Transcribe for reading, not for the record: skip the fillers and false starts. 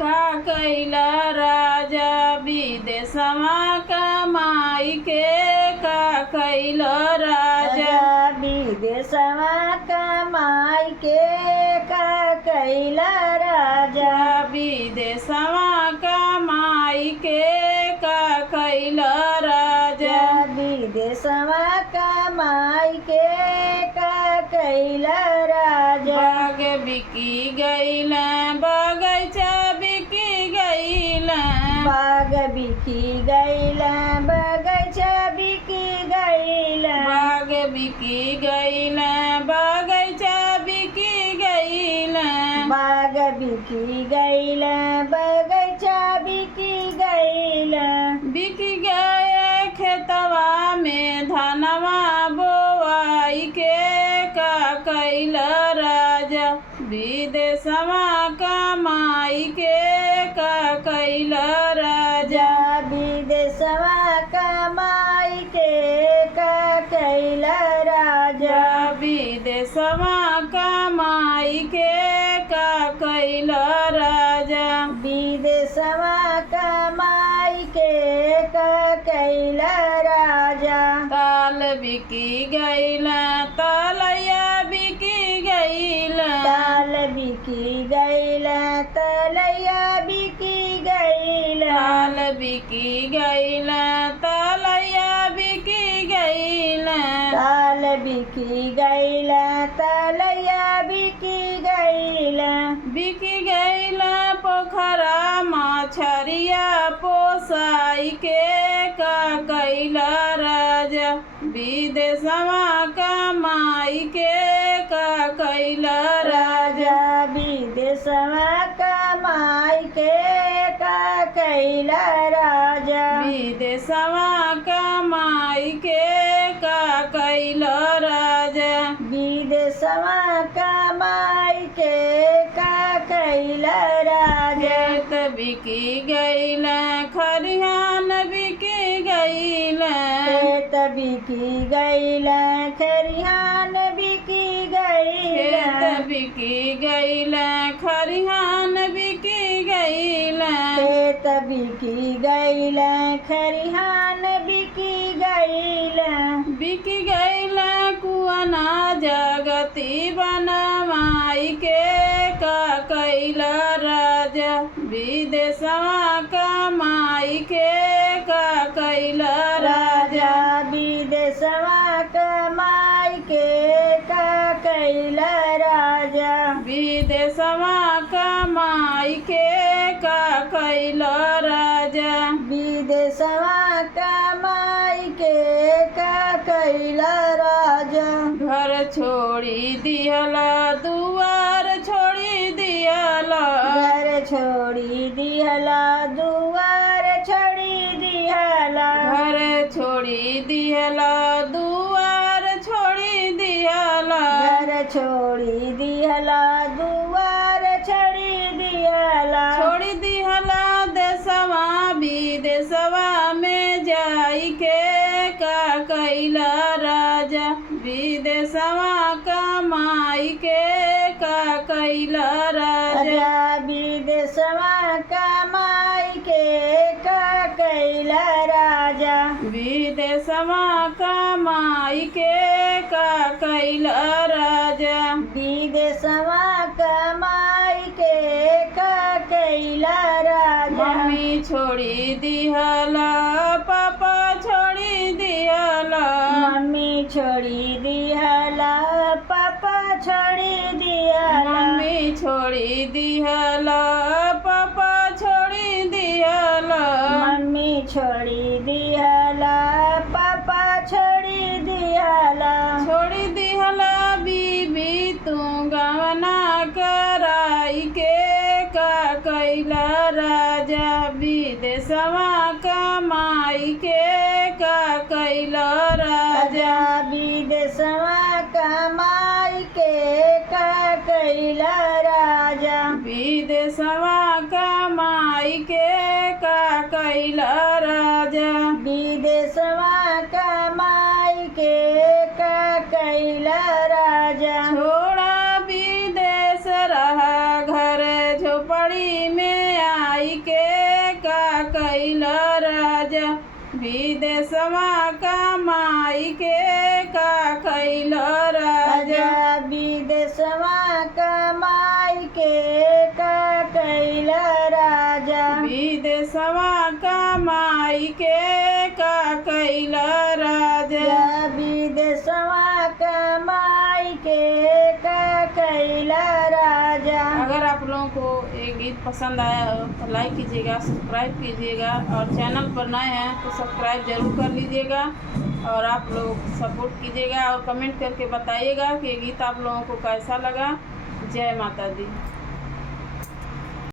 का कैला राजा विदेशवा कमाई के का कैला राजा विदेशवा कमाई के का कैला राजा विदेशवा कमाई के का कैला राजा विदेशवा कमाई के का कैला राजा बाग बिकी गईल बगैचा बिकी गईल बाग बिकी गईल बगैचा बिकी गईल बाग बिकी गईल बगैचा बिकी गईल बाग बिकी गईल बगैचा बिकी गईल बिकी गए खेतवा में धनवा बोआई के का कैल राजा विदेशवा कमाई के का कैल राजा विदेशवा कमाई के का कैल राजा विदेशवा कमाई के का कैल राजा विदेशवा कमाई के का कैल राजा ताल बिकी गईल तलैया बिकी गईल ताल बिकी गईल तलैया बिकी गईल ताल बिकी गईल तलैया बिकी गईल ताल बिकी गईल तलैया बिकी गईल बिकी गईल पोखरा मछरिया पोसाई के का कैल राजा विदेशवा कमाई के का कैल राजा विदेशवा कमाई के का कैल राजा विदेशवा कमाई के का कैल राजा विदेशवा कमाई के का कैल राजा खेत बिकी गईल खरिहान बिकी गईल खेत बिकी गईल खरिहान बिकी गईल खेत बिकी गईल खरिहान बिकी गईल खेत बिकी गईल खरिहान बिकी गईल बिकी गईल कुआना जगती बनवाई के का कैल राजा विदेशवा कमाई के का कैल राजा विदेशवा कमाई के का कैल राजा विदेशवा कमाई के का कैल राजा विदेशवा कमाई के का कैल राजा घर छोड़ी दिहला दुआर छोड़ी दिहला घर छोड़ी दिहला दुआर छोड़ी दिहला घर छोड़ी दिहला दुआर छोड़ी दिहला घर छोड़ी दिहला दुआर छोड़ी दिहला छोड़ी दिहला देशवा विदेशवा में जाई के का कैल राजा विदेशवा कमाई के का कैल राजा विदेशवा कमाई के का कैल राजा विदेशवा कमाई के का कैल राजा विदेशवा कमाई के का कैल राजा मम्मी छोड़ी दिहला पापा छोड़ी दिहला मम्मी छोड़ी दिहला पापा छोड़ी दिहला मम्मी छोड़ी दिहला पापा छोड़ी दिहला मम्मी छोड़ी दिहला पापा छोड़ी दिहला छोड़ी दिहला बीबी तू गवना कराई के का कैल राजा विदेशवा कमाई के का कैल राजा विदेशवा कमाई के का कैल राजा विदेशवा कमाई के का कैल राजा विदेशवा कमाई के का कैल राजा छोड़ा विदेश रहा घर झोपड़ी में कमाई के का कैल राजा विदेशवा कमाई के का कैल राजा विदेशवा कमाई के का कैल राजा विदेशवा कमाई के का कैल राजा विदेशवा कमाई के का कैल राजा। अगर आप लोगों को ये गीत पसंद आया हो तो लाइक कीजिएगा, सब्सक्राइब कीजिएगा और चैनल पर नए हैं तो सब्सक्राइब जरूर कर लीजिएगा और आप लोग सपोर्ट कीजिएगा और कमेंट करके बताइएगा कि ये गीत आप लोगों को कैसा लगा। जय माता दी।